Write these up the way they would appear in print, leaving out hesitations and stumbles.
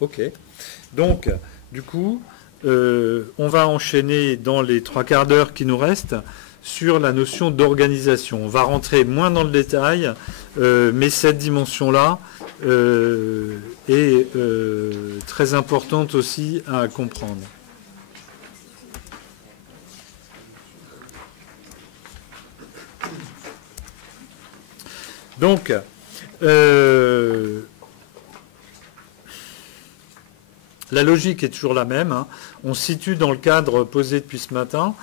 Ok. Donc, du coup, on va enchaîner dans les 3/4 d'heure qui nous restent sur la notion d'organisation. On va rentrer moins dans le détail, mais cette dimension-là est très importante aussi à comprendre. Donc, la logique est toujours la même. Hein. On se situe dans le cadre posé depuis ce matin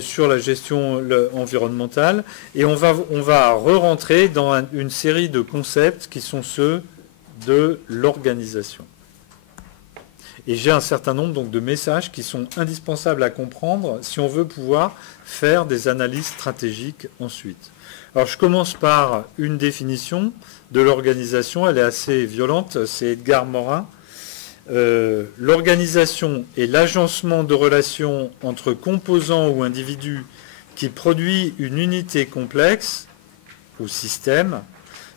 sur la gestion environnementale et on va re-rentrer dans une série de concepts qui sont ceux de l'organisation. Et j'ai un certain nombre donc, de messages qui sont indispensables à comprendre si on veut pouvoir faire des analyses stratégiques ensuite. Alors je commence par une définition de l'organisation, elle est assez violente, c'est Edgar Morin. L'organisation est l'agencement de relations entre composants ou individus qui produit une unité complexe ou système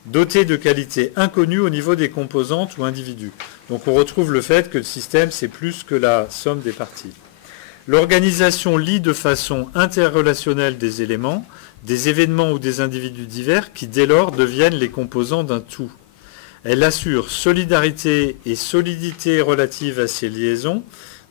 dotée de qualités inconnues au niveau des composantes ou individus. Donc on retrouve le fait que le système, c'est plus que la somme des parties. L'organisation lie de façon interrelationnelle des éléments, des événements ou des individus divers qui dès lors deviennent les composants d'un tout. Elle assure solidarité et solidité relative à ces liaisons,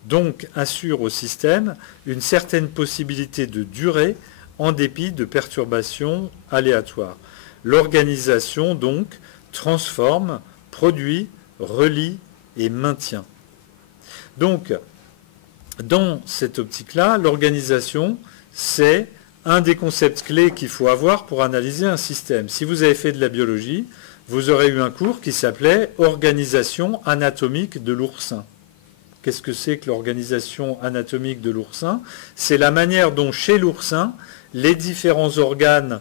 donc assure au système une certaine possibilité de durée en dépit de perturbations aléatoires. L'organisation, donc, transforme, produit, relie et maintient. Donc, dans cette optique-là, l'organisation, c'est un des concepts clés qu'il faut avoir pour analyser un système. Si vous avez fait de la biologie, vous aurez eu un cours qui s'appelait « Organisation anatomique de l'oursin ». Qu'est-ce que c'est que l'organisation anatomique de l'oursin? C'est la manière dont, chez l'oursin, les différents organes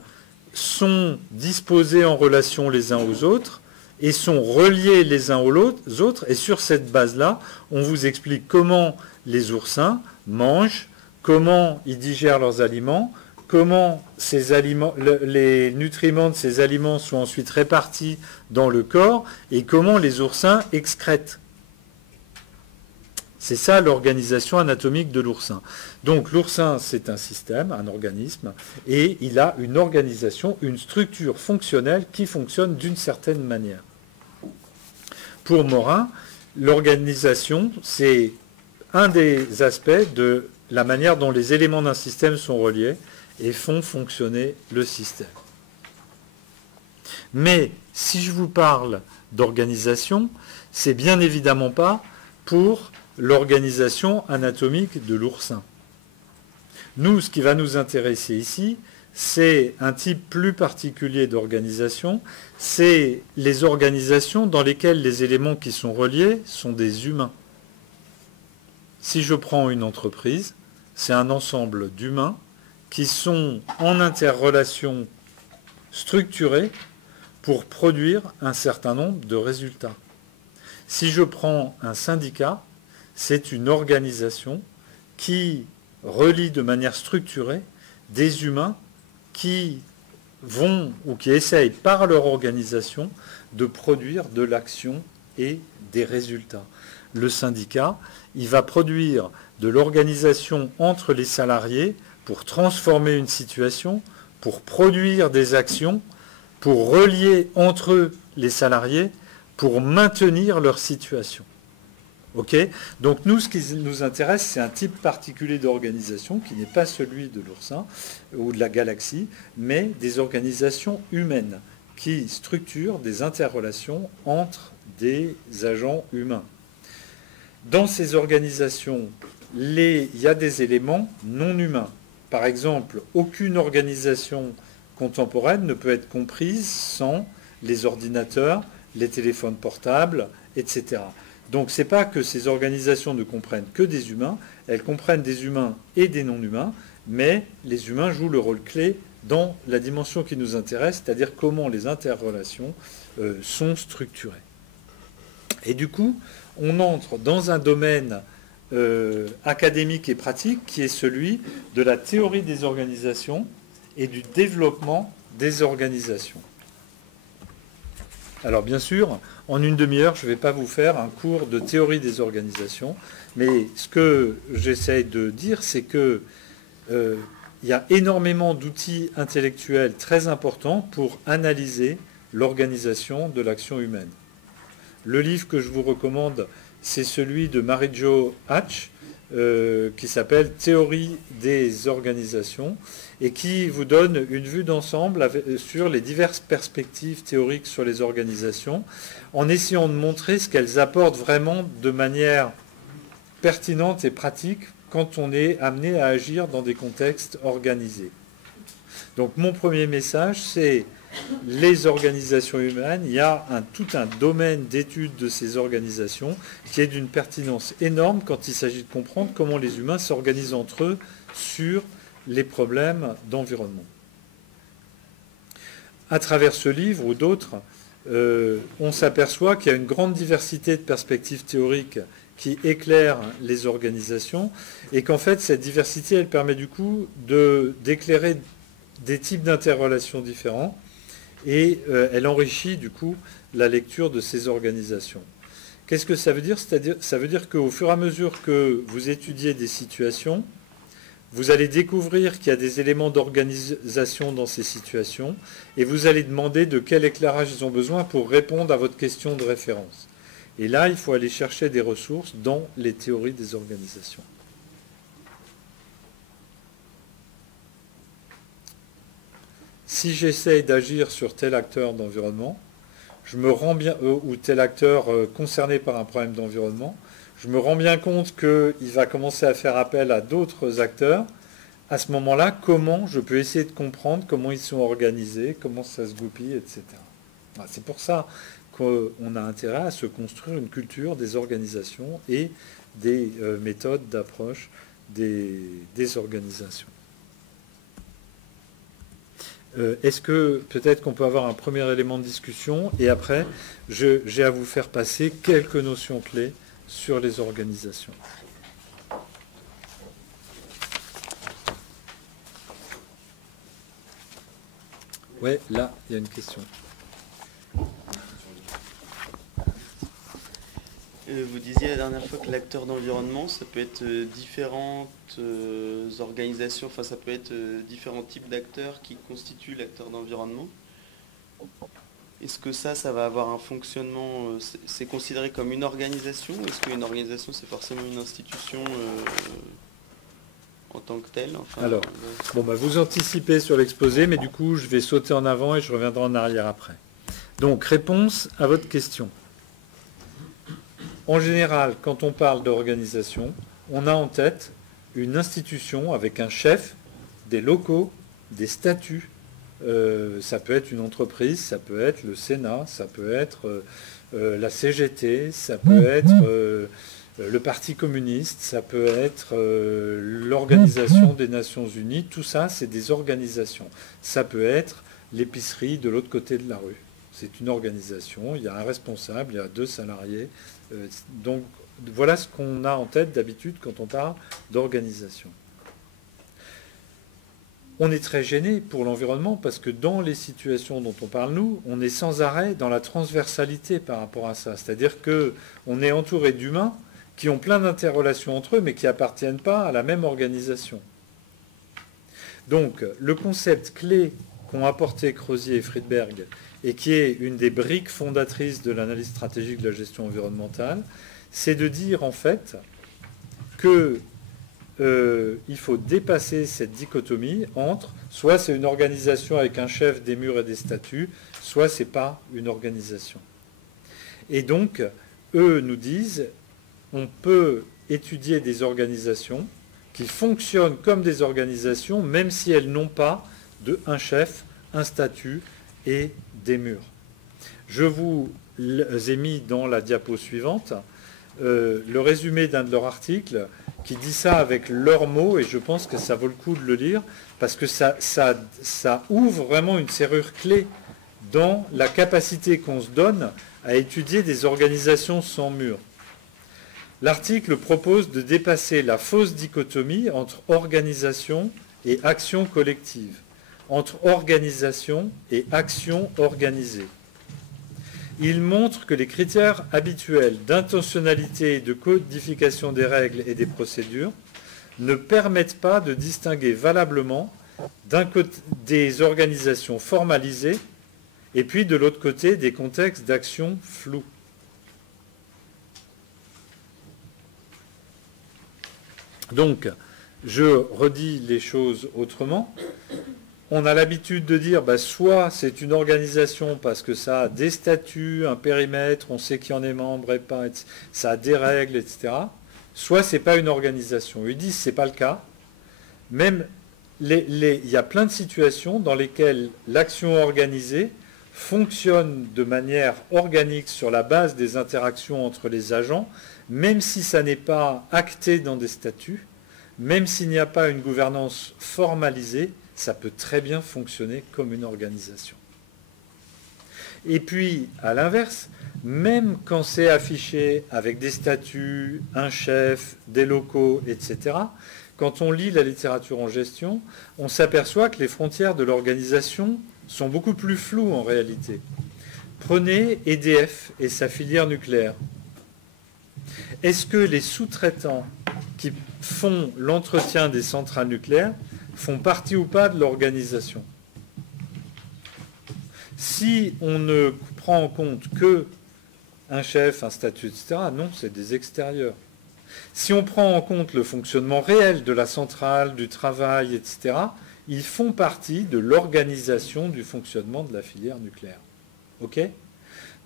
sont disposés en relation les uns aux autres et sont reliés les uns aux autres. Et sur cette base-là, on vous explique comment les oursins mangent, comment ils digèrent leurs aliments, comment ces aliments, les nutriments de ces aliments sont ensuite répartis dans le corps et comment les oursins excrètent. C'est ça l'organisation anatomique de l'oursin. Donc l'oursin, c'est un système, un organisme, et il a une organisation, une structure fonctionnelle qui fonctionne d'une certaine manière. Pour Morin, l'organisation, c'est un des aspects de la manière dont les éléments d'un système sont reliés et font fonctionner le système. Mais si je vous parle d'organisation, c'est bien évidemment pas pour l'organisation anatomique de l'oursin. Nous, ce qui va nous intéresser ici, c'est un type plus particulier d'organisation, c'est les organisations dans lesquelles les éléments qui sont reliés sont des humains. Si je prends une entreprise, c'est un ensemble d'humains qui sont en interrelation structurée pour produire un certain nombre de résultats. Si je prends un syndicat, c'est une organisation qui relie de manière structurée des humains qui vont ou qui essayent par leur organisation de produire de l'action et des résultats. Le syndicat, il va produire de l'organisation entre les salariés pour transformer une situation, pour produire des actions, pour relier entre eux les salariés, pour maintenir leur situation. Okay ? Donc nous, ce qui nous intéresse, c'est un type particulier d'organisation qui n'est pas celui de l'oursin ou de la galaxie, mais des organisations humaines qui structurent des interrelations entre des agents humains. Dans ces organisations, il y a des éléments non humains. Par exemple, aucune organisation contemporaine ne peut être comprise sans les ordinateurs, les téléphones portables, etc. Donc ce n'est pas que ces organisations ne comprennent que des humains, elles comprennent des humains et des non-humains, mais les humains jouent le rôle clé dans la dimension qui nous intéresse, c'est-à-dire comment les interrelations sont structurées. Et du coup, on entre dans un domaine académique et pratique qui est celui de la théorie des organisations et du développement des organisations. Alors bien sûr, en une demi-heure, je ne vais pas vous faire un cours de théorie des organisations, mais ce que j'essaye de dire, c'est que il y a énormément d'outils intellectuels très importants pour analyser l'organisation de l'action humaine. Le livre que je vous recommande, c'est celui de Mary-Jo Hatch, qui s'appelle Théorie des organisations, et qui vous donne une vue d'ensemble sur les diverses perspectives théoriques sur les organisations, en essayant de montrer ce qu'elles apportent vraiment de manière pertinente et pratique quand on est amené à agir dans des contextes organisés. Donc mon premier message, c'est les organisations humaines. Il y a tout un domaine d'étude de ces organisations qui est d'une pertinence énorme quand il s'agit de comprendre comment les humains s'organisent entre eux sur les problèmes d'environnement. À travers ce livre ou d'autres, on s'aperçoit qu'il y a une grande diversité de perspectives théoriques qui éclairent les organisations et qu'en fait cette diversité elle permet du coup d'éclairer des types d'interrelations différents et elle enrichit du coup la lecture de ces organisations. Qu'est-ce que ça veut dire? C'est-à-dire, ça veut dire qu'au fur et à mesure que vous étudiez des situations, vous allez découvrir qu'il y a des éléments d'organisation dans ces situations et vous allez demander de quel éclairage ils ont besoin pour répondre à votre question de référence. Et là, il faut aller chercher des ressources dans les théories des organisations. Si j'essaye d'agir sur tel acteur d'environnement, je me rends bien, ou tel acteur concerné par un problème d'environnement, je me rends bien compte qu'il va commencer à faire appel à d'autres acteurs. À ce moment-là, comment je peux essayer de comprendre comment ils sont organisés, comment ça se goupille, etc. C'est pour ça qu'on a intérêt à se construire une culture des organisations et des méthodes d'approche des organisations. Est-ce que peut-être qu'on peut avoir un premier élément de discussion et après, j'ai à vous faire passer quelques notions clés sur les organisations. Ouais, là, il y a une question. Vous disiez la dernière fois que l'acteur d'environnement, ça peut être différentes organisations, enfin ça peut être différents types d'acteurs qui constituent l'acteur d'environnement. Est-ce que ça va avoir un fonctionnement, c'est considéré comme une organisation? Est-ce qu'une organisation, c'est forcément une institution en tant que telle? Enfin, alors, vous anticipez sur l'exposé, mais du coup, je vais sauter en avant et je reviendrai en arrière après. Donc, réponse à votre question. En général, quand on parle d'organisation, on a en tête une institution avec un chef, des locaux, des statuts. Ça peut être une entreprise, ça peut être le Sénat, ça peut être la CGT, ça peut être le Parti communiste, ça peut être l'Organisation des Nations Unies. Tout ça, c'est des organisations. Ça peut être l'épicerie de l'autre côté de la rue. C'est une organisation, il y a un responsable, il y a 2 salariés. Donc voilà ce qu'on a en tête d'habitude quand on parle d'organisation. On est très gêné pour l'environnement parce que dans les situations dont on parle nous, on est sans arrêt dans la transversalité par rapport à ça. C'est-à-dire qu'on est entouré d'humains qui ont plein d'interrelations entre eux mais qui n'appartiennent pas à la même organisation. Donc le concept clé qu'ont apporté Crozier et Friedberg et qui est une des briques fondatrices de l'analyse stratégique de la gestion environnementale, c'est de dire en fait qu'il faut dépasser cette dichotomie entre soit c'est une organisation avec un chef, des murs et des statuts, soit c'est pas une organisation. Et donc, eux nous disent, on peut étudier des organisations qui fonctionnent comme des organisations, même si elles n'ont pas un chef, un statut et des murs. Je vous ai mis dans la diapo suivante le résumé d'un de leurs articles qui dit ça avec leurs mots, et je pense que ça vaut le coup de le lire, parce que ça ouvre vraiment une serrure clé dans la capacité qu'on se donne à étudier des organisations sans mur. L'article propose de dépasser la fausse dichotomie entre organisation et action collective, entre organisation et action organisée. Il montre que les critères habituels d'intentionnalité et de codification des règles et des procédures ne permettent pas de distinguer valablement d'un côté des organisations formalisées et puis de l'autre côté des contextes d'action flous. Donc, je redis les choses autrement. On a l'habitude de dire, soit c'est une organisation parce que ça a des statuts, un périmètre, on sait qui en est membre et pas, ça a des règles, etc. Soit c'est pas une organisation. Ils disent que ce n'est pas le cas. Même il y a plein de situations dans lesquelles l'action organisée fonctionne de manière organique sur la base des interactions entre les agents, même si ça n'est pas acté dans des statuts, même s'il n'y a pas une gouvernance formalisée, ça peut très bien fonctionner comme une organisation. Et puis, à l'inverse, même quand c'est affiché avec des statuts, un chef, des locaux, etc., quand on lit la littérature en gestion, on s'aperçoit que les frontières de l'organisation sont beaucoup plus floues en réalité. Prenez EDF et sa filière nucléaire. Est-ce que les sous-traitants qui font l'entretien des centrales nucléaires font partie ou pas de l'organisation? Si on ne prend en compte que un chef, un statut, etc., non, c'est des extérieurs. Si on prend en compte le fonctionnement réel de la centrale, du travail, etc., ils font partie de l'organisation du fonctionnement de la filière nucléaire. OK ?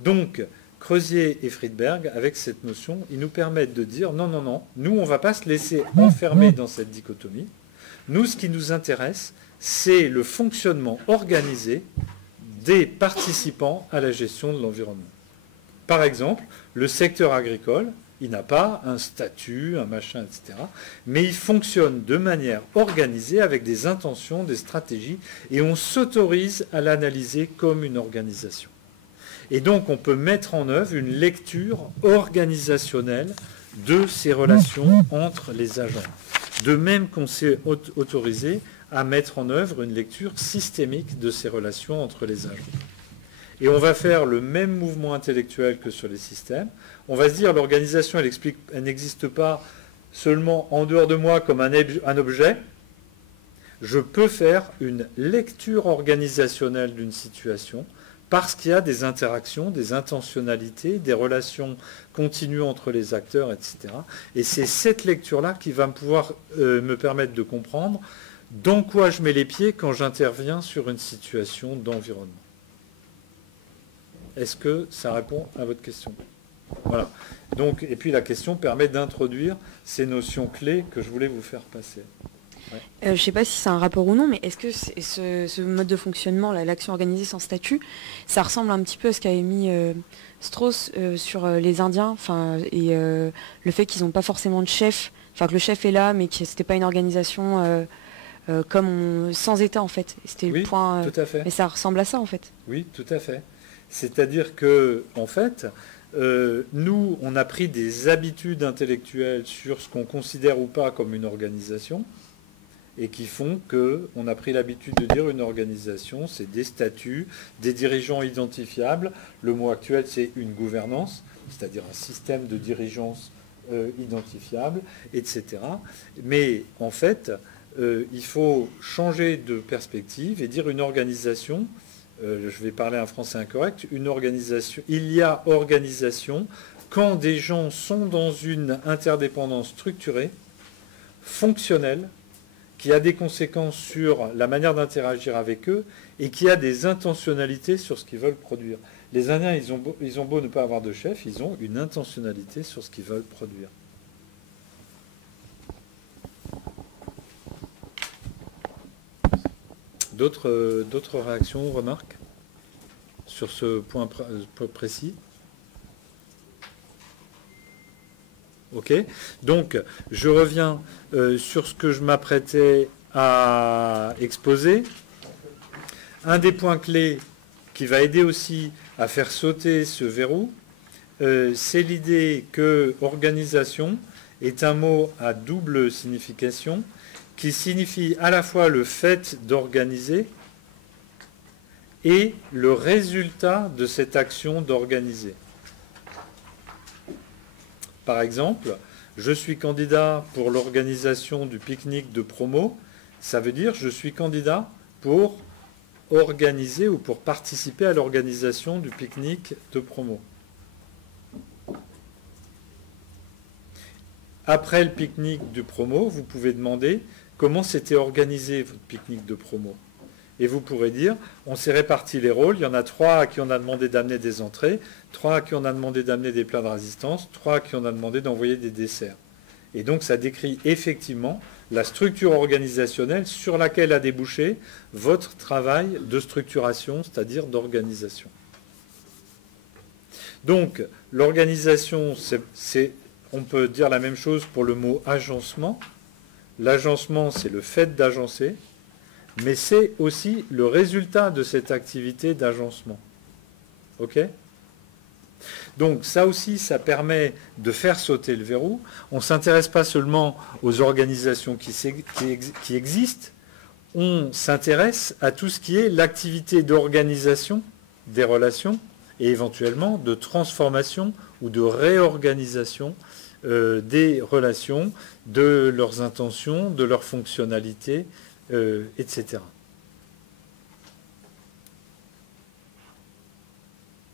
Donc, Creusier et Friedberg, avec cette notion, ils nous permettent de dire non, non, non, nous, on ne va pas se laisser enfermer dans cette dichotomie. Nous, ce qui nous intéresse, c'est le fonctionnement organisé des participants à la gestion de l'environnement. Par exemple, le secteur agricole, il n'a pas un statut, un machin, etc. Mais il fonctionne de manière organisée avec des intentions, des stratégies, et on s'autorise à l'analyser comme une organisation. Et donc on peut mettre en œuvre une lecture organisationnelle de ces relations entre les agents. De même qu'on s'est autorisé à mettre en œuvre une lecture systémique de ces relations entre les agents. Et on va faire le même mouvement intellectuel que sur les systèmes. On va se dire l'organisation, elle n'existe pas seulement en dehors de moi comme un objet. Je peux faire une lecture organisationnelle d'une situation parce qu'il y a des interactions, des intentionnalités, des relations continues entre les acteurs, etc. Et c'est cette lecture-là qui va pouvoir me permettre de comprendre dans quoi je mets les pieds quand j'interviens sur une situation d'environnement. Est-ce que ça répond à votre question? Voilà. Donc, et puis la question permet d'introduire ces notions clés que je voulais vous faire passer. Ouais. Je ne sais pas si c'est un rapport ou non, mais est-ce que ce mode de fonctionnement, l'action organisée sans statut, ça ressemble un petit peu à ce qu'avait mis Strauss sur les Indiens, et le fait qu'ils n'ont pas forcément de chef, que le chef est là, mais que ce n'était pas une organisation sans État en fait. C'était oui, le point. Tout à fait. Mais ça ressemble à ça en fait. Oui, tout à fait. C'est-à-dire que, en fait, nous, on a pris des habitudes intellectuelles sur ce qu'on considère ou pas comme une organisation, et qui font qu'on a pris l'habitude de dire une organisation, c'est des statuts, des dirigeants identifiables. Le mot actuel, c'est une gouvernance, c'est-à-dire un système de dirigeance identifiable, etc. Mais en fait, il faut changer de perspective et dire une organisation. Je vais parler un français incorrect, une organisation. Il y a organisation quand des gens sont dans une interdépendance structurée, fonctionnelle, qui a des conséquences sur la manière d'interagir avec eux et qui a des intentionnalités sur ce qu'ils veulent produire. Les Indiens, ils ont beau ne pas avoir de chef, ils ont une intentionnalité sur ce qu'ils veulent produire. D'autres réactions, remarques sur ce point précis? Ok. Donc, je reviens sur ce que je m'apprêtais à exposer. Un des points clés qui va aider aussi à faire sauter ce verrou, c'est l'idée que organisation est un mot à double signification qui signifie à la fois le fait d'organiser et le résultat de cette action d'organiser. Par exemple, je suis candidat pour l'organisation du pique-nique de promo, ça veut dire je suis candidat pour organiser ou pour participer à l'organisation du pique-nique de promo. Après le pique-nique de promo, vous pouvez demander comment s'était organisé votre pique-nique de promo. Et vous pourrez dire, on s'est réparti les rôles, il y en a 3 à qui on a demandé d'amener des entrées, 3 à qui on a demandé d'amener des plats de résistance, 3 à qui on a demandé d'envoyer des desserts. Et donc ça décrit effectivement la structure organisationnelle sur laquelle a débouché votre travail de structuration, c'est-à-dire d'organisation. Donc l'organisation, on peut dire la même chose pour le mot agencement. L'agencement, c'est le fait d'agencer, mais c'est aussi le résultat de cette activité d'agencement. OK ? Donc ça aussi, ça permet de faire sauter le verrou. On ne s'intéresse pas seulement aux organisations qui existent, on s'intéresse à tout ce qui est l'activité d'organisation des relations et éventuellement de transformation ou de réorganisation des relations, de leurs intentions, de leurs fonctionnalités, etc.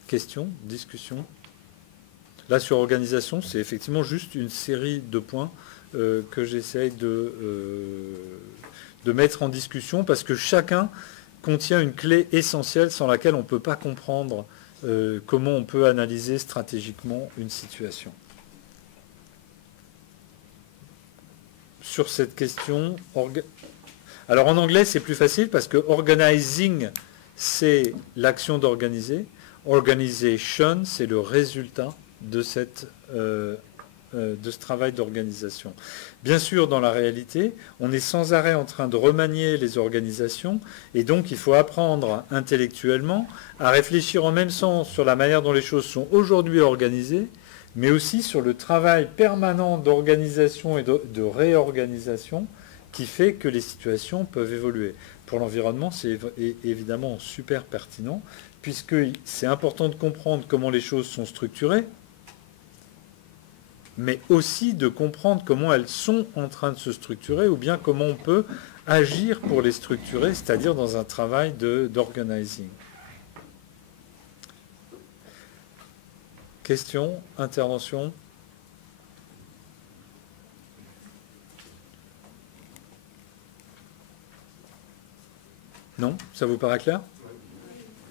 Questions, discussions? Là, sur organisation, c'est effectivement juste une série de points que j'essaye de mettre en discussion parce que chacun contient une clé essentielle sans laquelle on ne peut pas comprendre comment on peut analyser stratégiquement une situation. Sur cette question, alors en anglais c'est plus facile parce que organizing c'est l'action d'organiser, organization c'est le résultat de ce travail d'organisation. Bien sûr, dans la réalité, on est sans arrêt en train de remanier les organisations et donc il faut apprendre intellectuellement à réfléchir en même sens sur la manière dont les choses sont aujourd'hui organisées, mais aussi sur le travail permanent d'organisation et de réorganisation qui fait que les situations peuvent évoluer. Pour l'environnement, c'est évidemment super pertinent, puisque c'est important de comprendre comment les choses sont structurées, mais aussi de comprendre comment elles sont en train de se structurer, ou bien comment on peut agir pour les structurer, c'est-à-dire dans un travail d'organizing. Questions, interventions? Non? Ça vous paraît clair?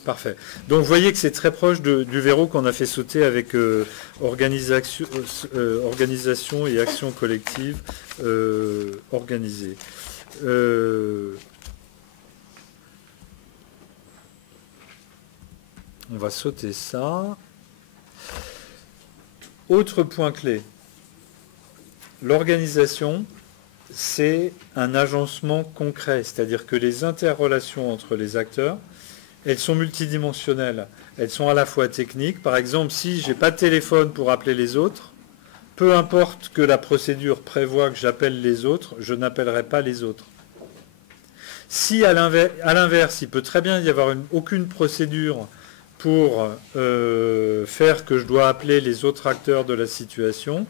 Parfait. Donc vous voyez que c'est très proche du verrou qu'on a fait sauter avec organisation et action collective organisée. On va sauter ça. Autre point clé. L'organisation, c'est un agencement concret, c'est-à-dire que les interrelations entre les acteurs, elles sont multidimensionnelles. Elles sont à la fois techniques. Par exemple, si je n'ai pas de téléphone pour appeler les autres, peu importe que la procédure prévoit que j'appelle les autres, je n'appellerai pas les autres. Si à l'inverse, il peut très bien y avoir aucune procédure pour faire que je dois appeler les autres acteurs de la situation,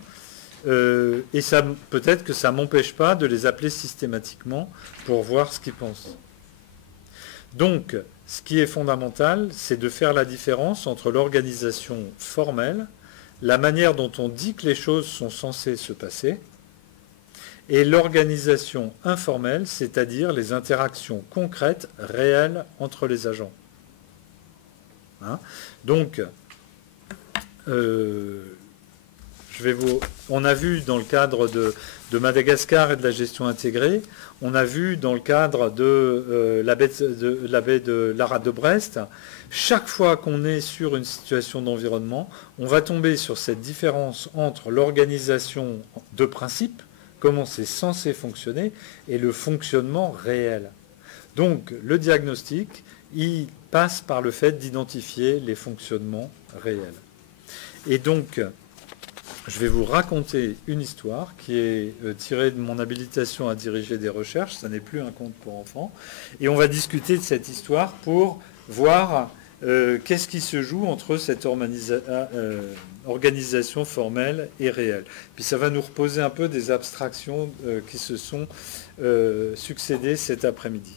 et ça peut-être que ça ne m'empêche pas de les appeler systématiquement pour voir ce qu'ils pensent. Donc, ce qui est fondamental, c'est de faire la différence entre l'organisation formelle, la manière dont on dit que les choses sont censées se passer, et l'organisation informelle, c'est-à-dire les interactions concrètes, réelles entre les agents. Hein? Donc, on a vu dans le cadre de Madagascar et de la gestion intégrée, on a vu dans le cadre de la baie de l'Arat de Brest, chaque fois qu'on est sur une situation d'environnement, on va tomber sur cette différence entre l'organisation de principe, comment c'est censé fonctionner, et le fonctionnement réel. Donc le diagnostic, il passe par le fait d'identifier les fonctionnements réels. Et donc, je vais vous raconter une histoire qui est tirée de mon habilitation à diriger des recherches. Ça n'est plus un conte pour enfants. Et on va discuter de cette histoire pour voir qu'est-ce qui se joue entre cette organisation formelle et réelle. Puis ça va nous reposer un peu des abstractions qui se sont succédées cet après-midi.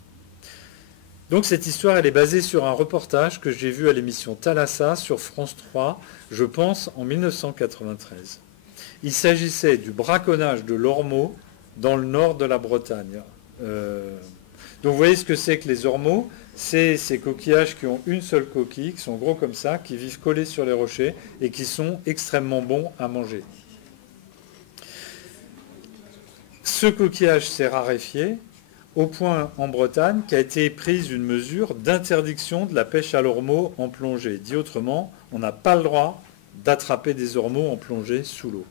Donc cette histoire, elle est basée sur un reportage que j'ai vu à l'émission Thalassa sur France 3, je pense en 1993. Il s'agissait du braconnage de l'ormeau dans le nord de la Bretagne. Donc vous voyez ce que c'est que les ormeaux, c'est ces coquillages qui ont une seule coquille, qui sont gros comme ça, qui vivent collés sur les rochers et qui sont extrêmement bons à manger. Ce coquillage s'est raréfié au point en Bretagne qu'a été prise une mesure d'interdiction de la pêche à l'ormeau en plongée. Dit autrement, on n'a pas le droit d'attraper des ormeaux en plongée sous l'eau.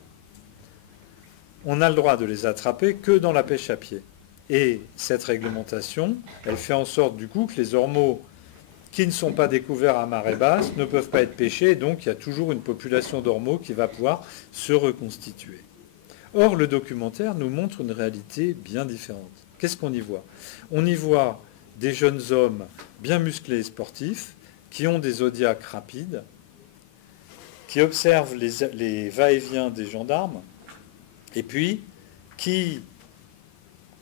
On a le droit de les attraper que dans la pêche à pied. Et cette réglementation, elle fait en sorte du coup que les ormeaux qui ne sont pas découverts à marée basse ne peuvent pas être pêchés, et donc il y a toujours une population d'ormeaux qui va pouvoir se reconstituer. Or, le documentaire nous montre une réalité bien différente. Qu'est-ce qu'on y voit? On y voit des jeunes hommes bien musclés et sportifs qui ont des zodiacs rapides, qui observent les va-et-vient des gendarmes, et puis qui,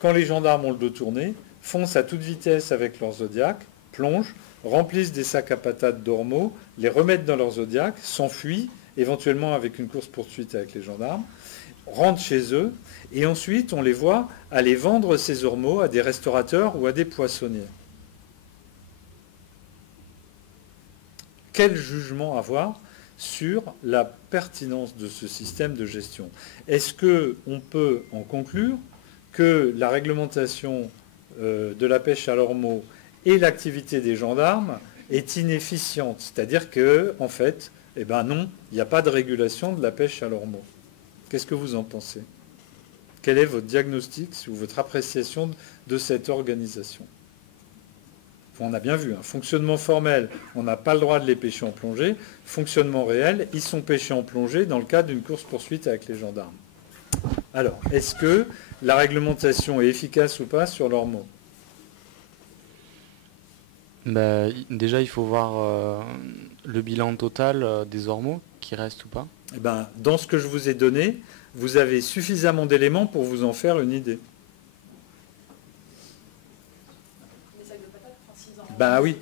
quand les gendarmes ont le dos tourné, foncent à toute vitesse avec leur zodiac, plongent, remplissent des sacs à patates d'ormeaux, les remettent dans leur zodiac, s'enfuient, éventuellement avec une course-poursuite avec les gendarmes, rentrent chez eux, et ensuite on les voit aller vendre ces ormeaux à des restaurateurs ou à des poissonniers. Quel jugement avoir sur la pertinence de ce système de gestion? Est-ce qu'on peut en conclure que la réglementation de la pêche à l'ormeau et l'activité des gendarmes est inefficiente? C'est-à-dire qu'en fait, eh ben non, il n'y a pas de régulation de la pêche à l'ormeau. Qu'est-ce que vous en pensez? Quel est votre diagnostic ou votre appréciation de cette organisation? Enfin, on a bien vu, fonctionnement formel, on n'a pas le droit de les pêcher en plongée. Fonctionnement réel, ils sont pêchés en plongée dans le cadre d'une course-poursuite avec les gendarmes. Alors, est-ce que la réglementation est efficace ou pas sur l'ormeau? Déjà, il faut voir le bilan total des ormeaux, qui reste ou pas. Eh ben, dans ce que je vous ai donné, vous avez suffisamment d'éléments pour vous en faire une idée. Oui.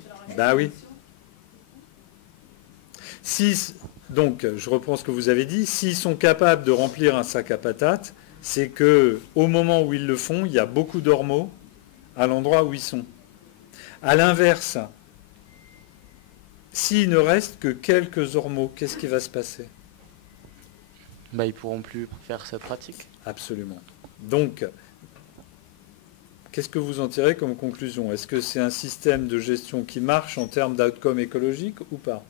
Donc, je reprends ce que vous avez dit. S'ils sont capables de remplir un sac à patates, c'est qu'au moment où ils le font, il y a beaucoup d'ormeaux à l'endroit où ils sont. À l'inverse, s'il ne reste que quelques ormeaux, qu'est-ce qui va se passer? Ils ne pourront plus faire cette pratique. Absolument. Donc, qu'est-ce que vous en tirez comme conclusion? Est-ce que c'est un système de gestion qui marche en termes d'outcome écologique ou pas?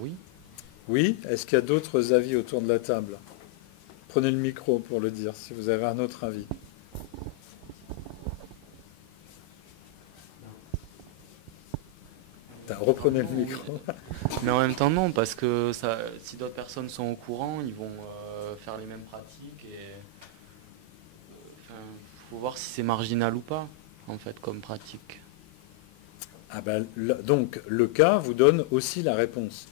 Oui. Oui. Est-ce qu'il y a d'autres avis autour de la table? Prenez le micro pour le dire, si vous avez un autre avis. Reprenez le micro. Mais en même temps, non, parce que si d'autres personnes sont au courant, ils vont faire les mêmes pratiques. Et faut voir si c'est marginal ou pas, en fait, comme pratique. Donc, le cas vous donne aussi la réponse.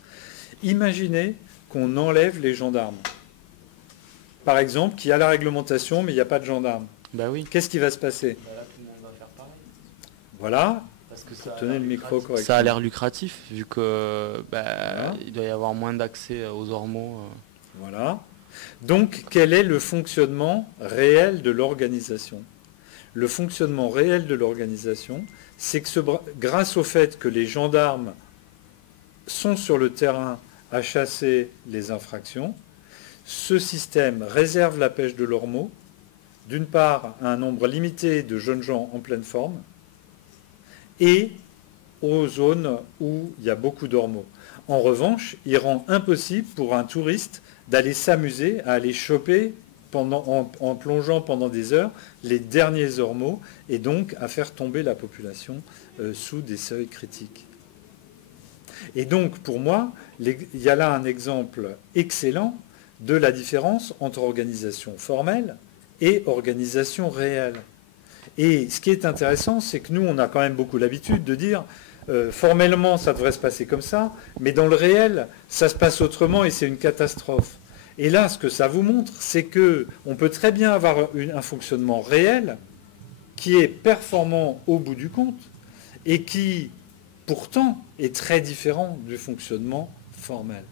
Imaginez qu'on enlève les gendarmes. Par exemple, qu'il y a la réglementation, mais il n'y a pas de gendarmes. Oui. Qu'est-ce qui va se passer? Là, tout le monde va faire pareil. Voilà. Parce que tenez le micro correctement. Ça a l'air lucratif, vu que voilà. Il doit y avoir moins d'accès aux ormeaux. Voilà. Donc, quel est le fonctionnement réel de l'organisation? Le fonctionnement réel de l'organisation, c'est que grâce au fait que les gendarmes sont sur le terrain à chasser les infractions, ce système réserve la pêche de l'ormeau, d'une part à un nombre limité de jeunes gens en pleine forme, et aux zones où il y a beaucoup d'ormeaux. En revanche, il rend impossible pour un touriste d'aller s'amuser à aller choper en plongeant pendant des heures les derniers ormeaux et donc à faire tomber la population sous des seuils critiques. Et donc, pour moi, il y a là un exemple excellent de la différence entre organisation formelle et organisation réelle. Et ce qui est intéressant, c'est que nous, on a quand même beaucoup l'habitude de dire, formellement, ça devrait se passer comme ça, mais dans le réel, ça se passe autrement et c'est une catastrophe. Et là, ce que ça vous montre, c'est qu'on peut très bien avoir un fonctionnement réel qui est performant au bout du compte et qui, pourtant, est très différent du fonctionnement formel.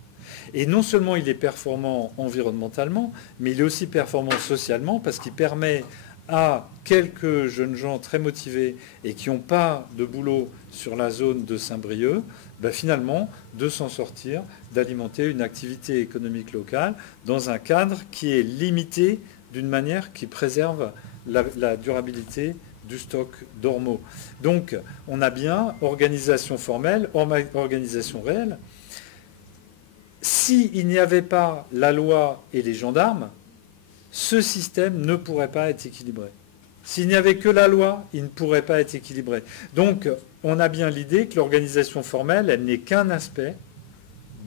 Et non seulement il est performant environnementalement, mais il est aussi performant socialement parce qu'il permet à quelques jeunes gens très motivés et qui n'ont pas de boulot sur la zone de Saint-Brieuc, finalement, de s'en sortir, d'alimenter une activité économique locale dans un cadre qui est limité d'une manière qui préserve la durabilité du stock d'ormeaux. Donc, on a bien organisation formelle, organisation réelle. S'il n'y avait pas la loi et les gendarmes, ce système ne pourrait pas être équilibré. S'il n'y avait que la loi, il ne pourrait pas être équilibré. Donc, on a bien l'idée que l'organisation formelle, elle n'est qu'un aspect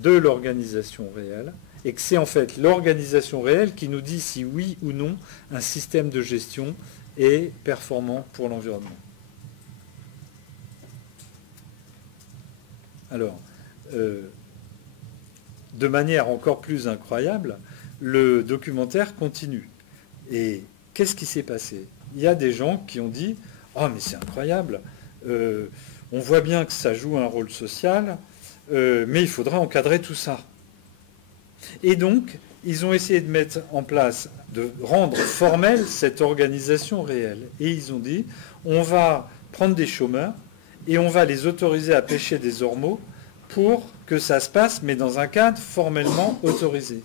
de l'organisation réelle, et que c'est en fait l'organisation réelle qui nous dit si oui ou non un système de gestion est performant pour l'environnement. Alors, de manière encore plus incroyable, le documentaire continue. Et qu'est-ce qui s'est passé? Il y a des gens qui ont dit « Ah, mais c'est incroyable, on voit bien que ça joue un rôle social, mais il faudra encadrer tout ça. » Et donc, ils ont essayé de mettre en place, de rendre formelle cette organisation réelle. Et ils ont dit « On va prendre des chômeurs et on va les autoriser à pêcher des ormeaux pour que ça se passe, mais dans un cadre formellement autorisé. »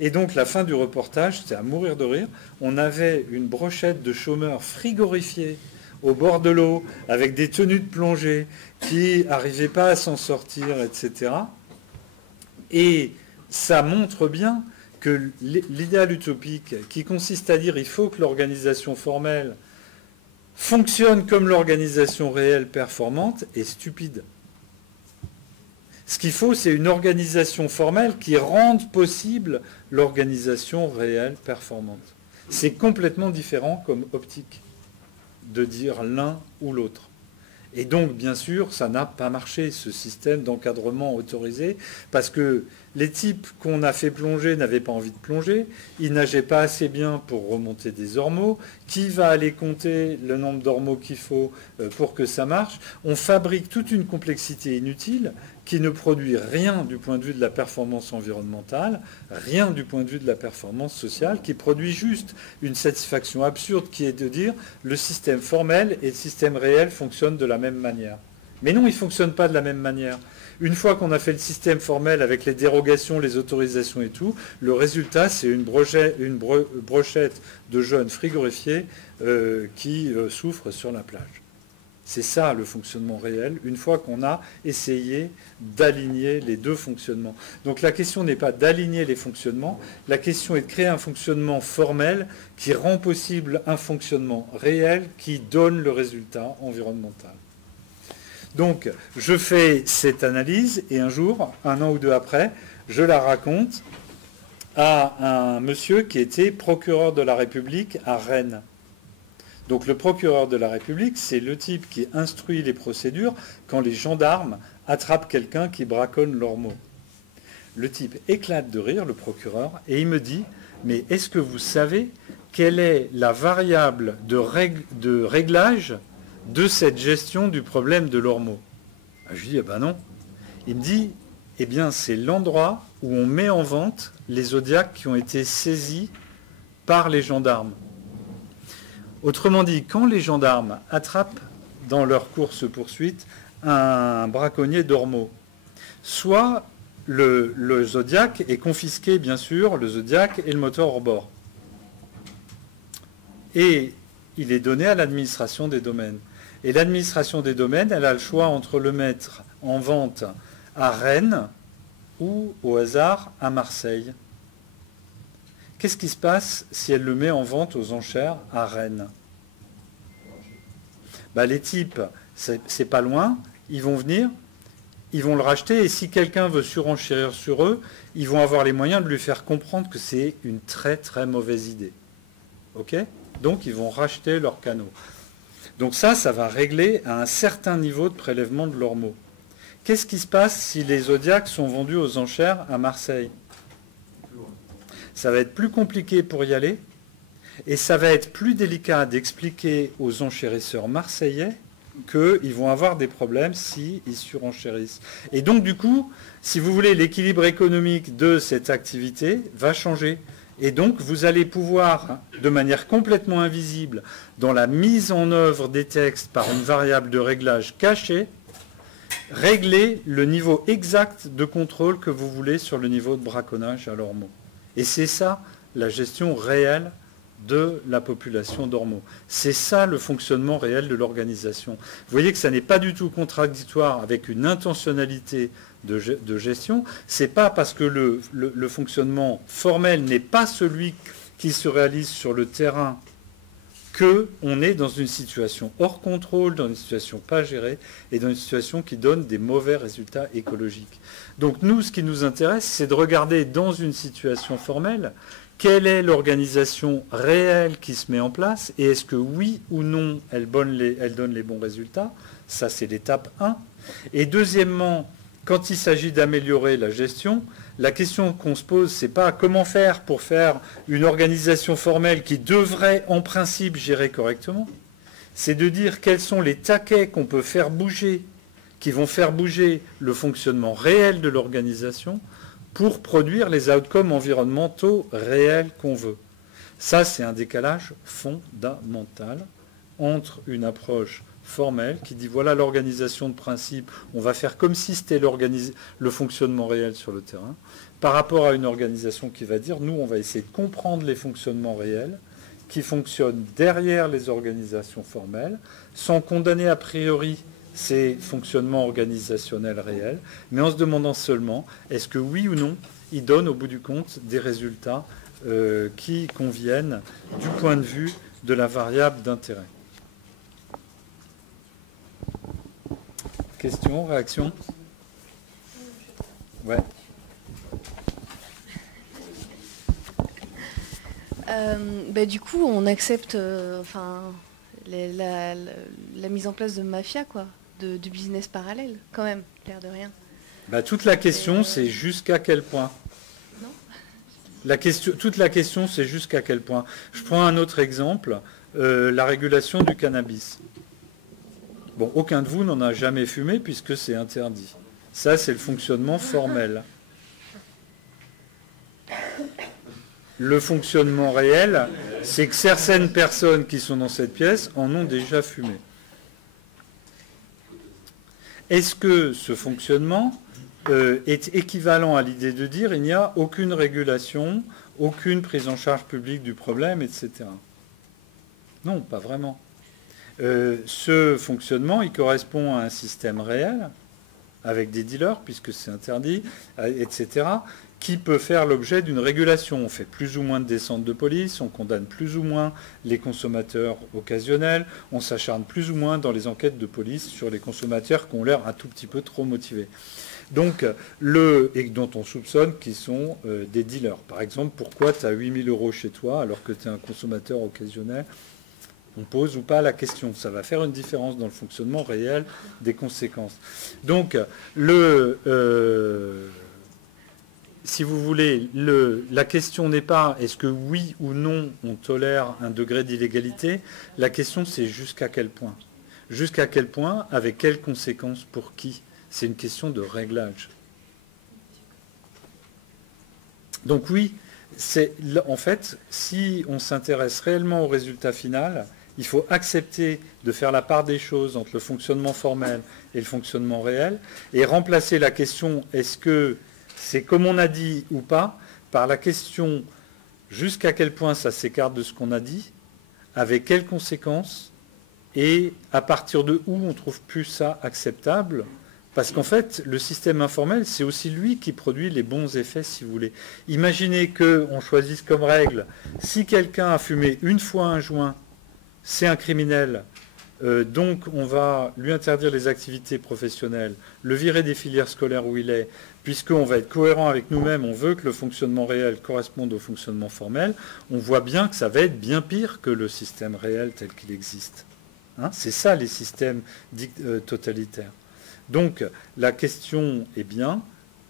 Et donc la fin du reportage, c'était à mourir de rire. On avait une brochette de chômeurs frigorifiés au bord de l'eau, avec des tenues de plongée, qui n'arrivaient pas à s'en sortir, etc. Et ça montre bien que l'idéal utopique, qui consiste à dire il faut que l'organisation formelle fonctionne comme l'organisation réelle performante, est stupide. Ce qu'il faut, c'est une organisation formelle qui rende possible l'organisation réelle performante. C'est complètement différent comme optique de dire l'un ou l'autre. Et donc, bien sûr, ça n'a pas marché, ce système d'encadrement autorisé, parce que les types qu'on a fait plonger n'avaient pas envie de plonger, ils nageaient pas assez bien pour remonter des ormeaux. Qui va aller compter le nombre d'ormeaux qu'il faut pour que ça marche? On fabrique toute une complexité inutile qui ne produit rien du point de vue de la performance environnementale, rien du point de vue de la performance sociale, qui produit juste une satisfaction absurde qui est de dire le système formel et le système réel fonctionnent de la même manière. Mais non, ils ne fonctionnent pas de la même manière. Une fois qu'on a fait le système formel avec les dérogations, les autorisations et tout, le résultat, c'est une brochette de jeunes frigorifiés qui souffrent sur la plage. C'est ça le fonctionnement réel, une fois qu'on a essayé d'aligner les deux fonctionnements. Donc la question n'est pas d'aligner les fonctionnements, la question est de créer un fonctionnement formel qui rend possible un fonctionnement réel qui donne le résultat environnemental. Donc je fais cette analyse et un jour, un an ou deux après, je la raconte à un monsieur qui était procureur de la République à Rennes. Donc le procureur de la République, c'est le type qui instruit les procédures quand les gendarmes attrapent quelqu'un qui braconne l'ormeau. Le type éclate de rire, le procureur, et il me dit « Mais est-ce que vous savez quelle est la variable de réglage de cette gestion du problème de l'ormeau ?» Je lui dis « Ah ben non ». Il me dit « Eh bien c'est l'endroit où on met en vente les zodiacs qui ont été saisis par les gendarmes. » Autrement dit, quand les gendarmes attrapent dans leur course-poursuite un braconnier d'ormeaux, soit le Zodiac est confisqué, bien sûr, le Zodiac et le moteur hors bord. Et il est donné à l'administration des domaines. Et l'administration des domaines, elle a le choix entre le mettre en vente à Rennes ou, au hasard, à Marseille. Qu'est-ce qui se passe si elle le met en vente aux enchères à Rennes? Les types, c'est pas loin, ils vont venir, ils vont le racheter, et si quelqu'un veut surenchérir sur eux, ils vont avoir les moyens de lui faire comprendre que c'est une très très mauvaise idée. Ok ? donc ils vont racheter leurs canaux. Donc ça va régler à un certain niveau de prélèvement de l'ormeau. Qu'est-ce qui se passe si les zodiacs sont vendus aux enchères à Marseille? Ça va être plus compliqué pour y aller, et ça va être plus délicat d'expliquer aux enchérisseurs marseillais qu'ils vont avoir des problèmes s'ils surenchérissent. Et donc du coup, si vous voulez, l'équilibre économique de cette activité va changer. Et donc vous allez pouvoir, de manière complètement invisible, dans la mise en œuvre des textes par une variable de réglage cachée, régler le niveau exact de contrôle que vous voulez sur le niveau de braconnage à l'ormeau. Et c'est ça la gestion réelle de la population d'ormeaux. C'est ça le fonctionnement réel de l'organisation. Vous voyez que ça n'est pas du tout contradictoire avec une intentionnalité de gestion. C'est pas parce que le fonctionnement formel n'est pas celui qui se réalise sur le terrain qu'on est dans une situation hors contrôle, dans une situation pas gérée et dans une situation qui donne des mauvais résultats écologiques. Donc nous, ce qui nous intéresse, c'est de regarder dans une situation formelle quelle est l'organisation réelle qui se met en place et est-ce que oui ou non elle donne les bons résultats. Ça, c'est l'étape 1. Et deuxièmement, quand il s'agit d'améliorer la gestion, la question qu'on se pose, c'est pas comment faire pour faire une organisation formelle qui devrait en principe gérer correctement. C'est de dire quels sont les taquets qu'on peut faire bouger, qui vont faire bouger le fonctionnement réel de l'organisation pour produire les outcomes environnementaux réels qu'on veut. Ça, c'est un décalage fondamental entre une approche formelle qui dit voilà l'organisation de principe, on va faire comme si c'était le fonctionnement réel sur le terrain, par rapport à une organisation qui va dire nous on va essayer de comprendre les fonctionnements réels qui fonctionnent derrière les organisations formelles, sans condamner a priori ces fonctionnements organisationnels réels, mais en se demandant seulement est-ce que oui ou non ils donnent au bout du compte des résultats qui conviennent du point de vue de la variable d'intérêt. Questions, réactions? Ouais. Du coup, on accepte la mise en place de mafia, quoi, de business parallèle, quand même, l'air de rien. Toute la question, c'est jusqu'à quel point. Non. Toute la question, c'est jusqu'à quel point. Je prends un autre exemple, la régulation du cannabis. Bon, aucun de vous n'en a jamais fumé puisque c'est interdit. Ça, c'est le fonctionnement formel. Le fonctionnement réel, c'est que certaines personnes qui sont dans cette pièce en ont déjà fumé. Est-ce que ce fonctionnement est équivalent à l'idée de dire il n'y a aucune régulation, aucune prise en charge publique du problème, etc. Non, pas vraiment. Ce fonctionnement, il correspond à un système réel, avec des dealers, puisque c'est interdit, etc., qui peut faire l'objet d'une régulation. On fait plus ou moins de descentes de police, on condamne plus ou moins les consommateurs occasionnels, on s'acharne plus ou moins dans les enquêtes de police sur les consommateurs qui ont l'air un tout petit peu trop motivés. Donc, et dont on soupçonne qu'ils sont des dealers. Par exemple, pourquoi tu as 8 000 € chez toi alors que tu es un consommateur occasionnel? On pose ou pas la question. Ça va faire une différence dans le fonctionnement réel des conséquences. Donc, si vous voulez, la question n'est pas est-ce que oui ou non on tolère un degré d'illégalité. La question, c'est jusqu'à quel point. Jusqu'à quel point, avec quelles conséquences, pour qui. C'est une question de réglage. Donc oui, en fait, si on s'intéresse réellement au résultat final, il faut accepter de faire la part des choses entre le fonctionnement formel et le fonctionnement réel et remplacer la question est-ce que c'est comme on a dit ou pas par la question jusqu'à quel point ça s'écarte de ce qu'on a dit, avec quelles conséquences et à partir de où on ne trouve plus ça acceptable. Parce qu'en fait, le système informel, c'est aussi lui qui produit les bons effets, si vous voulez. Imaginez qu'on choisisse comme règle, si quelqu'un a fumé une fois un joint, c'est un criminel, donc on va lui interdire les activités professionnelles, le virer des filières scolaires où il est, puisqu'on va être cohérent avec nous-mêmes, on veut que le fonctionnement réel corresponde au fonctionnement formel, on voit bien que ça va être bien pire que le système réel tel qu'il existe. Hein, c'est ça les systèmes totalitaires. Donc la question est bien,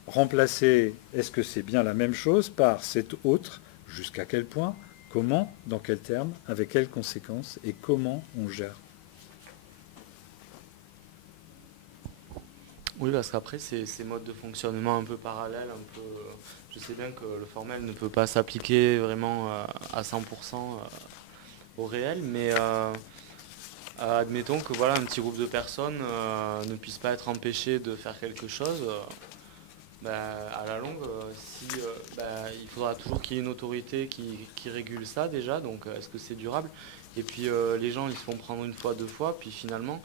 remplacer, est-ce que c'est bien la même chose par cet autre, jusqu'à quel point, comment, dans quels termes, avec quelles conséquences et comment on gère. Oui, parce qu'après, ces modes de fonctionnement un peu parallèles, je sais bien que le formel ne peut pas s'appliquer vraiment à 100% au réel, mais admettons que voilà, un petit groupe de personnes ne puisse pas être empêché de faire quelque chose. À la longue, il faudra toujours qu'il y ait une autorité qui régule ça déjà, donc est-ce que c'est durable? Et puis les gens, ils se font prendre une fois, deux fois, puis finalement,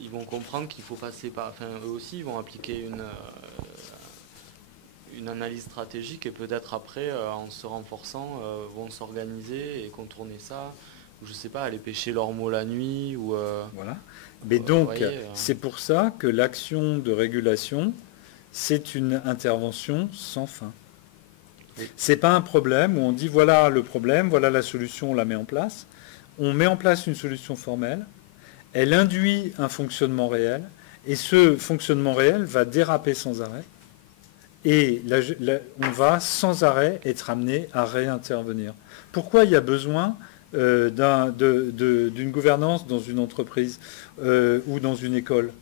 ils vont comprendre qu'il faut passer par... Enfin, eux aussi, ils vont appliquer une analyse stratégique et peut-être après, en se renforçant, vont s'organiser et contourner ça. Ou je sais pas, aller pêcher l'ormeau la nuit ou... Voilà. Mais donc, c'est pour ça que l'action de régulation, c'est une intervention sans fin. Oui. C'est pas un problème où on dit voilà le problème, voilà la solution, on la met en place. On met en place une solution formelle. Elle induit un fonctionnement réel, et ce fonctionnement réel va déraper sans arrêt, et on va sans arrêt être amené à réintervenir. Pourquoi il y a besoin d'une gouvernance dans une entreprise ou dans une école?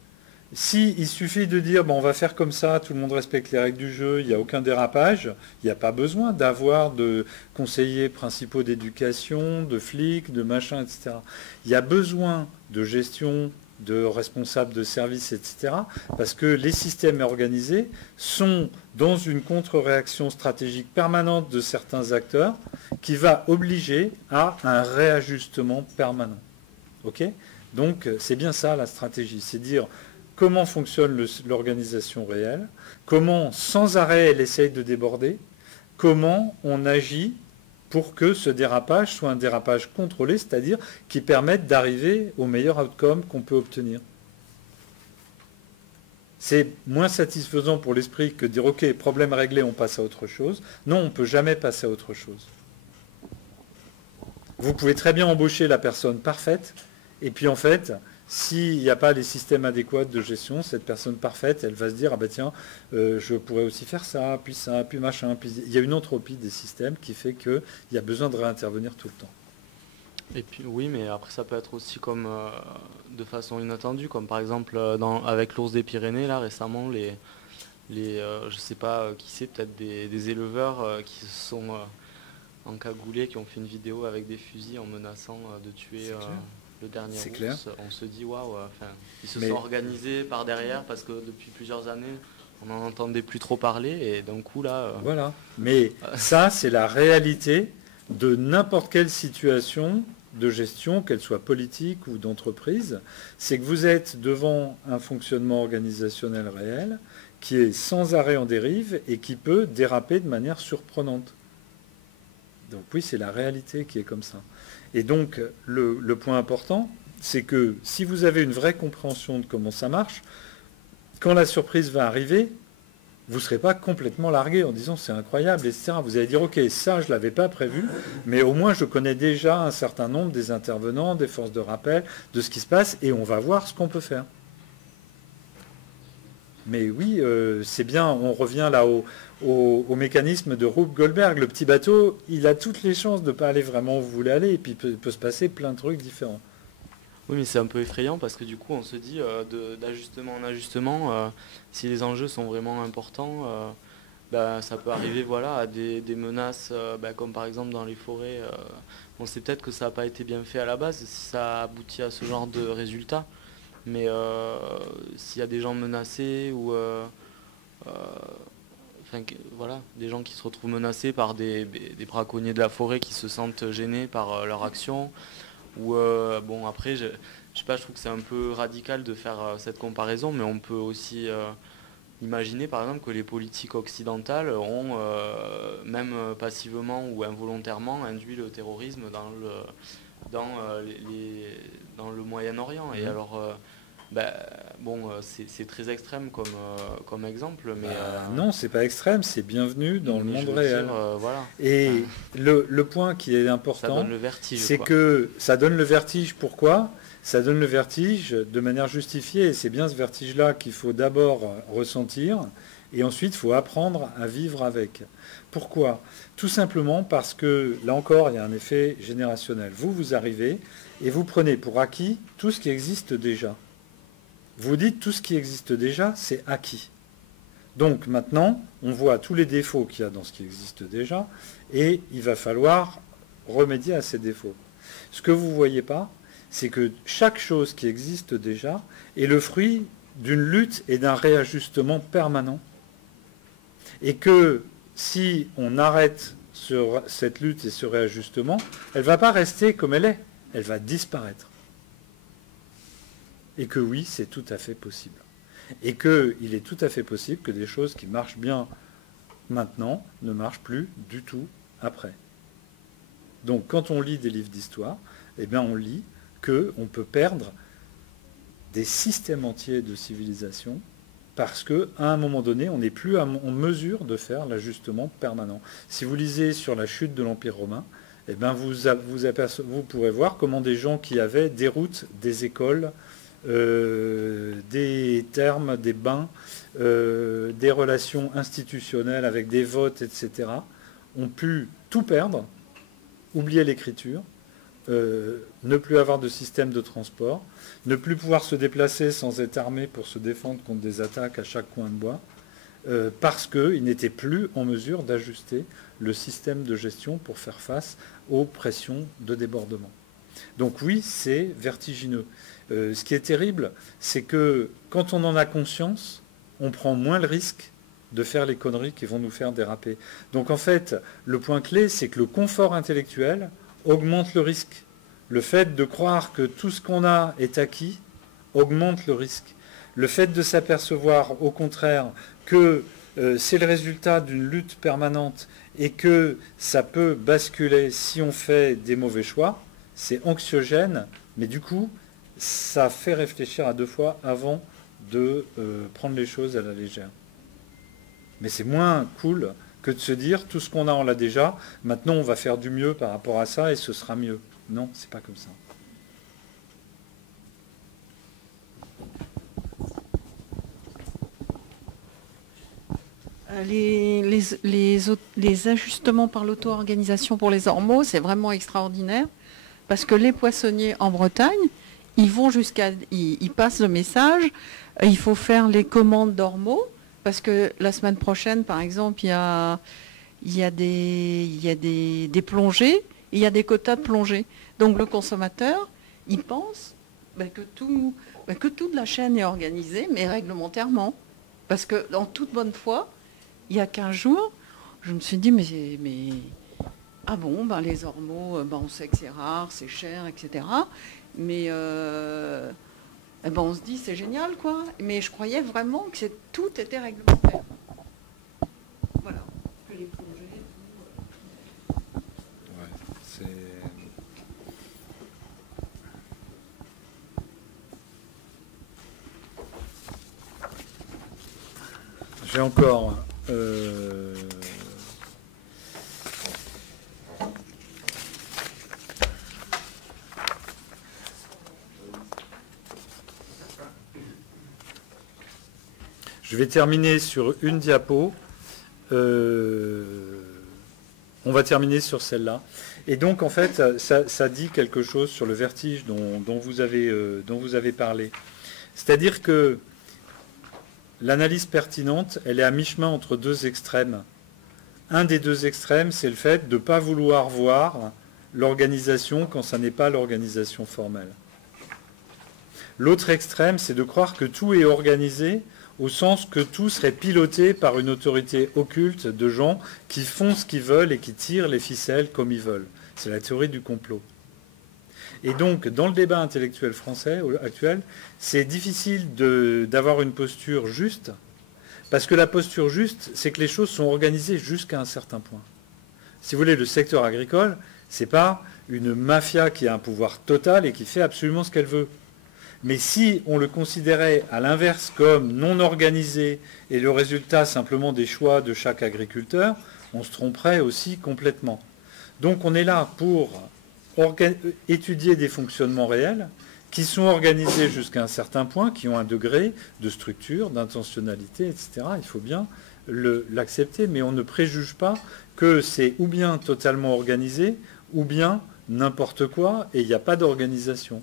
Il suffit de dire on va faire comme ça, tout le monde respecte les règles du jeu, il n'y a aucun dérapage, il n'y a pas besoin d'avoir de conseillers principaux d'éducation, de flics, de machin, etc. Il y a besoin de gestion, de responsables de services, etc. Parce que les systèmes organisés sont dans une contre-réaction stratégique permanente de certains acteurs qui va obliger à un réajustement permanent. Ok ? Donc c'est bien ça la stratégie, c'est dire comment fonctionne l'organisation réelle, comment sans arrêt elle essaye de déborder, comment on agit pour que ce dérapage soit un dérapage contrôlé, c'est-à-dire qui permette d'arriver au meilleur outcome qu'on peut obtenir. C'est moins satisfaisant pour l'esprit que de dire ok, problème réglé, on passe à autre chose. Non, on ne peut jamais passer à autre chose. Vous pouvez très bien embaucher la personne parfaite, et puis en fait, s'il n'y a pas les systèmes adéquats de gestion, cette personne parfaite, elle va se dire, ah ben tiens, je pourrais aussi faire ça, puis machin. Puis il y a une entropie des systèmes qui fait qu'il y a besoin de réintervenir tout le temps. Et puis oui, mais après ça peut être aussi comme de façon inattendue, comme par exemple avec l'ours des Pyrénées, là récemment, je sais pas qui c'est, peut-être des éleveurs qui se sont encagoulés, qui ont fait une vidéo avec des fusils en menaçant de tuer... le dernier ours, clair. On se dit waouh, ils se sont organisés par derrière parce que depuis plusieurs années on n'en entendait plus trop parler et d'un coup là... Voilà, mais ça c'est la réalité de n'importe quelle situation de gestion, qu'elle soit politique ou d'entreprise, c'est que vous êtes devant un fonctionnement organisationnel réel qui est sans arrêt en dérive et qui peut déraper de manière surprenante. Donc oui, c'est la réalité qui est comme ça. Et donc, le point important, c'est que si vous avez une vraie compréhension de comment ça marche, quand la surprise va arriver, vous ne serez pas complètement largué en disant c'est incroyable, etc. Vous allez dire ok, ça je ne l'avais pas prévu, mais au moins je connais déjà un certain nombre des intervenants, des forces de rappel, de ce qui se passe, et on va voir ce qu'on peut faire. Mais oui, c'est bien, on revient là au mécanisme de Rube Goldberg. Le petit bateau, il a toutes les chances de ne pas aller vraiment où vous voulez aller, et puis il peut se passer plein de trucs différents. Oui, mais c'est un peu effrayant parce que du coup, on se dit d'ajustement en ajustement, si les enjeux sont vraiment importants, ça peut arriver à des menaces, comme par exemple dans les forêts. On sait peut-être que ça n'a pas été bien fait à la base, si ça aboutit à ce genre de résultats. Mais s'il y a des gens menacés ou des gens qui se retrouvent menacés par des braconniers de la forêt qui se sentent gênés par leur action, ou après je sais pas, je trouve que c'est un peu radical de faire cette comparaison, mais on peut aussi imaginer par exemple que les politiques occidentales ont même passivement ou involontairement induit le terrorisme dans le Moyen-Orient. Et alors bon, c'est très extrême comme exemple, mais... Non, c'est pas extrême, c'est bienvenu dans le monde réel. Voilà. Et le point qui est important, ça donne le vertige, c'est que ça donne le vertige. Pourquoi ? Ça donne le vertige de manière justifiée, et c'est bien ce vertige-là qu'il faut d'abord ressentir, et ensuite il faut apprendre à vivre avec. Pourquoi ? Tout simplement parce que, là encore, il y a un effet générationnel. Vous arrivez, et vous prenez pour acquis tout ce qui existe déjà. Vous dites tout ce qui existe déjà, c'est acquis. Donc maintenant, on voit tous les défauts qu'il y a dans ce qui existe déjà, et il va falloir remédier à ces défauts. Ce que vous ne voyez pas, c'est que chaque chose qui existe déjà est le fruit d'une lutte et d'un réajustement permanent. Et que si on arrête cette lutte et ce réajustement, elle ne va pas rester comme elle est, elle va disparaître. Et que oui, c'est tout à fait possible. Et qu'il est tout à fait possible que des choses qui marchent bien maintenant ne marchent plus du tout après. Donc quand on lit des livres d'histoire, eh bien on lit qu'on peut perdre des systèmes entiers de civilisation parce qu'à un moment donné, on n'est plus en mesure de faire l'ajustement permanent. Si vous lisez sur la chute de l'Empire romain, eh bien vous pourrez voir comment des gens qui avaient des routes, des écoles, des termes, des bains, des relations institutionnelles avec des votes, etc., ont pu tout perdre, oublier l'écriture, ne plus avoir de système de transport, ne plus pouvoir se déplacer sans être armé pour se défendre contre des attaques à chaque coin de bois, parce qu'ils n'étaient plus en mesure d'ajuster le système de gestion pour faire face aux pressions de débordement. Donc oui, c'est vertigineux. Ce qui est terrible, c'est que quand on en a conscience, on prend moins le risque de faire les conneries qui vont nous faire déraper. Donc en fait, le point clé, c'est que le confort intellectuel augmente le risque. Le fait de croire que tout ce qu'on a est acquis augmente le risque. Le fait de s'apercevoir, au contraire, que c'est le résultat d'une lutte permanente et que ça peut basculer si on fait des mauvais choix, c'est anxiogène, mais du coup, ça fait réfléchir à deux fois avant de prendre les choses à la légère. Mais c'est moins cool que de se dire tout ce qu'on a on l'a déjà, maintenant on va faire du mieux par rapport à ça et ce sera mieux. Non, c'est pas comme ça. Les ajustements par l'auto-organisation pour les ormeaux, c'est vraiment extraordinaire, parce que les poissonniers en Bretagne, ils passent le message, il faut faire les commandes d'ormeaux, parce que la semaine prochaine, par exemple, il y a des plongées, il y a des quotas de plongée. Donc le consommateur, il pense que toute la chaîne est organisée, mais réglementairement. Parce que dans toute bonne foi, il y a 15 jours, je me suis dit, ah bon, les ormeaux, on sait que c'est rare, c'est cher, etc. Mais on se dit, c'est génial, quoi. Mais je croyais vraiment que tout était réglementaire. Voilà. Que les plongées, tout. Ouais, c'est... J'ai encore... Je vais terminer sur une diapo. On va terminer sur celle-là. Et donc, en fait, ça dit quelque chose sur le vertige dont vous avez parlé. C'est-à-dire que l'analyse pertinente, elle est à mi-chemin entre deux extrêmes. Un des deux extrêmes, c'est le fait de ne pas vouloir voir l'organisation quand ça n'est pas l'organisation formelle. L'autre extrême, c'est de croire que tout est organisé au sens que tout serait piloté par une autorité occulte de gens qui font ce qu'ils veulent et qui tirent les ficelles comme ils veulent. C'est la théorie du complot. Et donc, dans le débat intellectuel français actuel, c'est difficile d'avoir une posture juste, parce que la posture juste, c'est que les choses sont organisées jusqu'à un certain point. Si vous voulez, le secteur agricole, ce n'est pas une mafia qui a un pouvoir total et qui fait absolument ce qu'elle veut. Mais si on le considérait à l'inverse comme non organisé et le résultat simplement des choix de chaque agriculteur, on se tromperait aussi complètement. Donc on est là pour étudier des fonctionnements réels qui sont organisés jusqu'à un certain point, qui ont un degré de structure, d'intentionnalité, etc. Il faut bien l'accepter, mais on ne préjuge pas que c'est ou bien totalement organisé, ou bien n'importe quoi, et il n'y a pas d'organisation.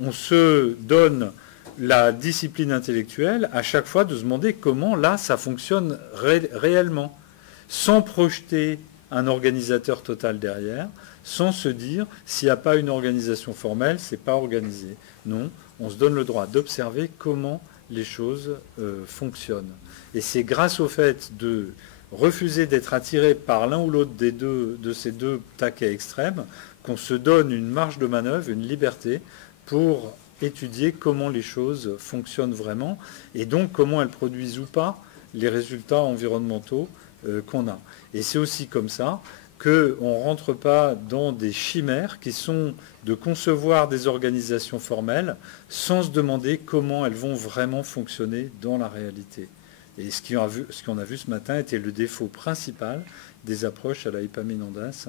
On se donne la discipline intellectuelle à chaque fois de se demander comment là ça fonctionne réellement, sans projeter un organisateur total derrière, sans se dire s'il n'y a pas une organisation formelle, c'est pas organisé. Non, on se donne le droit d'observer comment les choses fonctionnent. Et c'est grâce au fait de refuser d'être attiré par l'un ou l'autre de ces deux taquets extrêmes qu'on se donne une marge de manœuvre, une liberté pour étudier comment les choses fonctionnent vraiment et donc comment elles produisent ou pas les résultats environnementaux qu'on a. Et c'est aussi comme ça qu'on ne rentre pas dans des chimères qui sont de concevoir des organisations formelles sans se demander comment elles vont vraiment fonctionner dans la réalité. Et ce qu'on a vu ce matin était le défaut principal des approches à la Epaminondas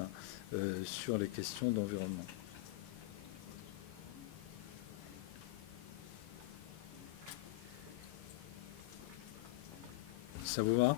sur les questions d'environnement. Ça vous va ?